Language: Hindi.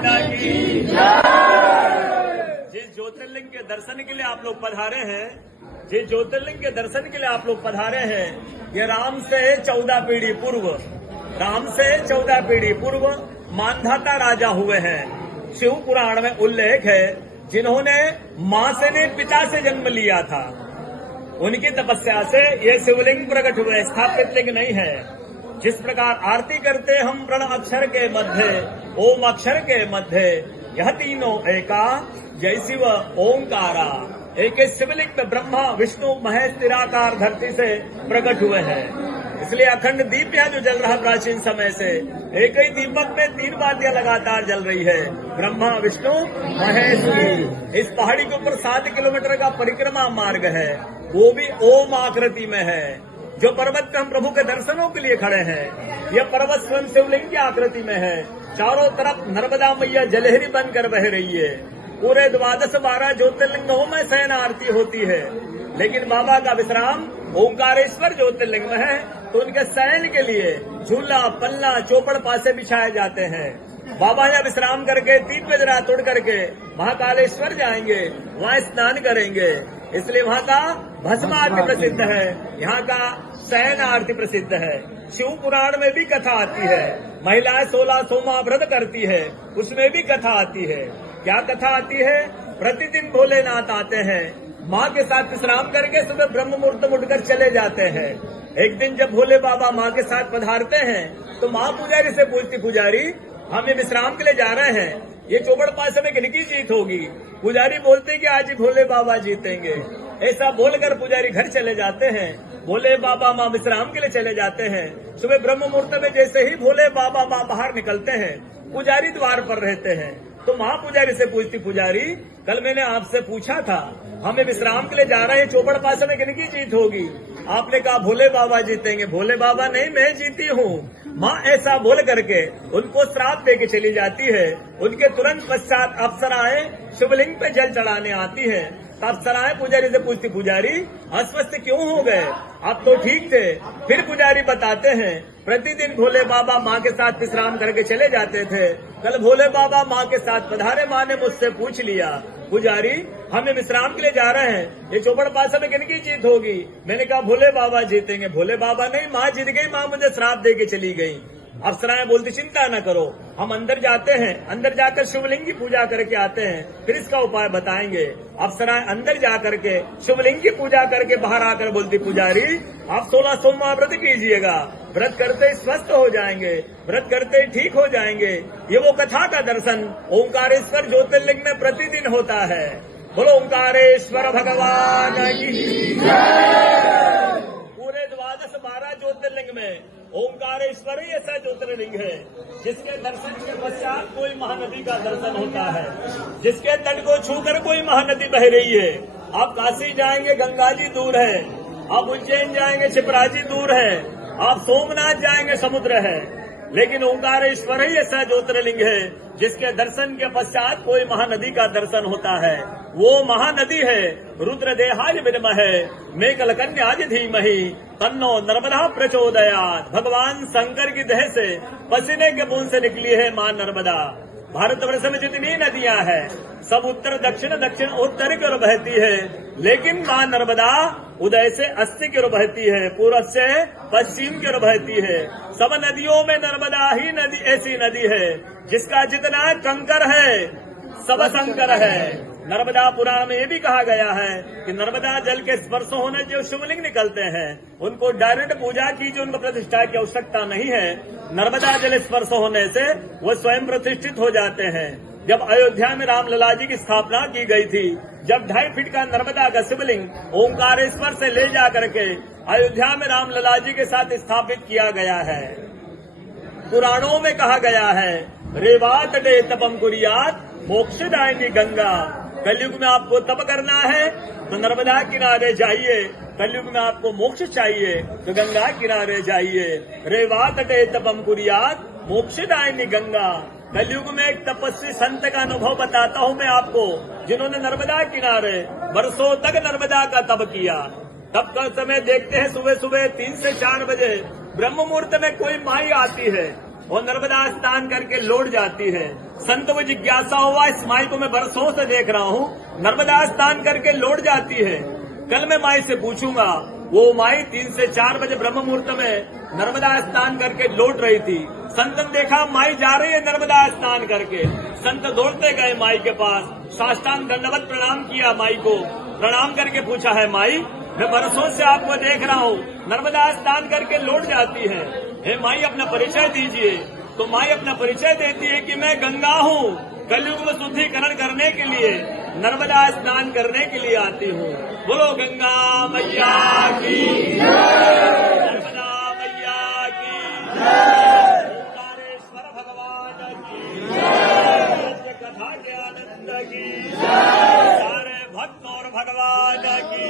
भगवान की जिस ज्योतिर्लिंग के दर्शन के लिए आप लोग पधारे हैं, जिस ज्योतिर्लिंग के दर्शन के लिए आप लोग पधारे हैं, ये राम से 14 पीढ़ी पूर्व, राम से 14 पीढ़ी पूर्व मानधाता राजा हुए हैं। शिव पुराण में उल्लेख है, जिन्होंने मां से ने पिता से जन्म लिया था, उनकी तपस्या से ये शिवलिंग प्रकट हुए, स्थापित लिंग नहीं है। जिस प्रकार आरती करते हम प्रण अक्षर के मध्य, ओम अक्षर के मध्य, यह तीनों एका जय शिव ओंकारा। एक शिवलिंग में ब्रह्मा विष्णु महेश निराकार धरती से प्रकट हुए हैं। इसलिए अखंड दीप यहाँ जो जल रहा प्राचीन समय से, एक ही दीपक में 3 बातियां लगातार जल रही है, ब्रह्मा विष्णु महेश की। इस पहाड़ी के ऊपर 7 किलोमीटर का परिक्रमा मार्ग है, वो भी ओम आकृति में है। जो पर्वत पे हम प्रभु के दर्शनों के लिए खड़े हैं, यह पर्वत स्वयं शिवलिंग की आकृति में है। चारों तरफ नर्मदा मैया जलहरी बनकर बह रही है। पूरे 12 ज्योतिर्लिंगों में शयन आरती होती है, लेकिन बाबा का विश्राम ओंकारेश्वर ज्योतिर्लिंग में है, तो उनके शयन के लिए झूला पल्ला चौपड़ पासे बिछाए जाते हैं। बाबा यहाँ विश्राम करके 3 बजे रात उड़ करके महाकालेश्वर जाएंगे, वहाँ स्नान करेंगे। इसलिए वहाँ का भस्म आरती प्रसिद्ध है, यहाँ का शयन आरती प्रसिद्ध है। शिव पुराण में भी कथा आती है, महिलाएं 16 सोमा व्रत करती है, उसमें भी कथा आती है। क्या कथा आती है? प्रतिदिन भोलेनाथ आते हैं, माँ के साथ विश्राम करके सुबह ब्रह्म मुहूर्त में उठकर चले जाते हैं। एक दिन जब भोले बाबा माँ के साथ पधारते हैं, तो माँ पुजारी से पूछती, पुजारी हम ये विश्राम के लिए जा रहे हैं, ये चौबड़ पासे में किनकी जीत होगी? पुजारी बोलते कि आज ही भोले बाबा जीतेंगे। ऐसा बोलकर पुजारी घर चले जाते हैं। भोले बाबा माँ विश्राम के लिए चले जाते हैं। सुबह ब्रह्म मुहूर्त में जैसे ही भोले बाबा माँ बाहर निकलते हैं, पुजारी द्वार पर रहते हैं। तो माँ पुजारी से पूछती, पुजारी कल मैंने आपसे पूछा था, हमें विश्राम के लिए जा रहे हैं, चौबड़ पासे में किनकी जीत होगी? आपने कहा भोले बाबा जीतेंगे। भोले बाबा नहीं, मैं जीती हूँ। माँ ऐसा बोल करके उनको श्राप दे के चली जाती है। उनके तुरंत पश्चात अप्सराएं शिवलिंग पे जल चढ़ाने आती है। अप्सराएं पुजारी से पूछती, पुजारी अस्वस्थ क्यों हो गए? आप तो ठीक थे। फिर पुजारी बताते हैं, प्रतिदिन भोले बाबा माँ के साथ विश्राम करके चले जाते थे। कल भोले बाबा माँ के साथ पधारे, माँ ने मुझसे पूछ लिया, पुजारी हमें विश्राम के लिए जा रहे हैं, ये चौबड़ पासे में किनकी जीत होगी? मैंने कहा भोले बाबा जीतेंगे। भोले बाबा नहीं, माँ जीत गई, माँ मुझे श्राप दे के चली गई। अप्सराएं बोलती, चिंता न करो, हम अंदर जाते हैं, अंदर जाकर शिवलिंग की पूजा करके आते हैं, फिर इसका उपाय बताएंगे। अप्सराएं अंदर जा करके शिवलिंग की पूजा करके बाहर आकर बोलती, पुजारी आप 16 सोमवार व्रत कीजिएगा, व्रत करते ही स्वस्थ हो जाएंगे, व्रत करते ही ठीक हो जाएंगे। ये वो कथा का दर्शन ओंकारेश्वर ज्योतिर्लिंग में प्रतिदिन होता है। बोलो ओंकारेश्वर भगवान की। पूरे 12 ज्योतिर्लिंग में ओंकारेश्वर ही ऐसा ज्योतिर्लिंग है जिसके दर्शन के पश्चात कोई महानदी का दर्शन होता है, जिसके तट को छूकर कोई महानदी बह रही है। आप काशी जाएंगे, गंगा जी दूर है। आप उज्जैन जाएंगे, क्षिप्रा जी दूर है। आप सोमनाथ जाएंगे, समुद्र है। लेकिन ओंकारेश्वर ही ऐसा ज्योतिर्लिंग है जिसके दर्शन के पश्चात कोई महानदी का दर्शन होता है। वो महानदी है रुद्रदेहाज विद्महे मेघलकन्याज धीमहि तन्नो नर्मदा प्रचोदयात्। भगवान शंकर की देह से पसीने के बूंद से निकली है मां नर्मदा। भारतवर्ष में जितनी नदियां हैं, सब उत्तर दक्षिण दक्षिण उत्तर की ओर बहती है, लेकिन मां नर्मदा उदय से अस्त की ओर बहती है, पूर्व से पश्चिम की ओर बहती है। सब नदियों में नर्मदा ही नदी ऐसी नदी है जिसका जितना कंकर है सब शंकर है। नर्मदा पुराण में ये भी कहा गया है कि नर्मदा जल के स्पर्श होने जो शिवलिंग निकलते हैं, उनको डायरेक्ट पूजा कीजिए, उनको प्रतिष्ठा की आवश्यकता नहीं है। नर्मदा जल स्पर्श होने से वो स्वयं प्रतिष्ठित हो जाते हैं। जब अयोध्या में रामलला जी की स्थापना की गई थी, जब 2.5 फीट का नर्मदा का शिवलिंग ओंकारेश्वर से ले जा करके अयोध्या में रामलला जी के साथ स्थापित किया गया है। पुराणों में कहा गया है, रेवात डे तपम कुरियात मोक्षदायिनी गंगा। कलयुग में आपको तप करना है तो नर्मदा किनारे जाइए, कलयुग में आपको मोक्ष चाहिए तो गंगा किनारे जाइए। रेवात डे तपम कुरियात मोक्षदायिनी गंगा। कलयुग में एक तपस्वी संत का अनुभव बताता हूँ मैं आपको, जिन्होंने नर्मदा किनारे वर्षों तक नर्मदा का तप किया। तब का समय देखते हैं, सुबह सुबह 3 से 4 बजे ब्रह्म मुहूर्त में कोई माई आती है, वो नर्मदा स्नान करके लौट जाती है। संत को जिज्ञासा हुआ, इस माई को मैं बरसों से देख रहा हूँ, नर्मदा स्नान करके लौट जाती है, कल मैं माई से पूछूंगा। वो माई 3 से 4 बजे ब्रह्म मुहूर्त में नर्मदा स्नान करके लौट रही थी। संत ने देखा माई जा रही है नर्मदा स्नान करके। संत दौड़ते गए माई के पास, साष्टांग दंडवत प्रणाम किया माई को। प्रणाम करके पूछा है माई, मैं बरसों से आपको देख रहा हूँ, नर्मदा स्नान करके लौट जाती है, हे माई अपना परिचय दीजिए। तो माई अपना परिचय देती है कि मैं गंगा हूँ, कलयुग में शुद्धिकरण करने के लिए नर्मदा स्नान करने के लिए आती हूँ। बोलो गंगा मैया की, नर्मदा मैया की, ओंकारेश्वर भगवान की, कथा के आनंद की, सारे भक्त और भगवान की।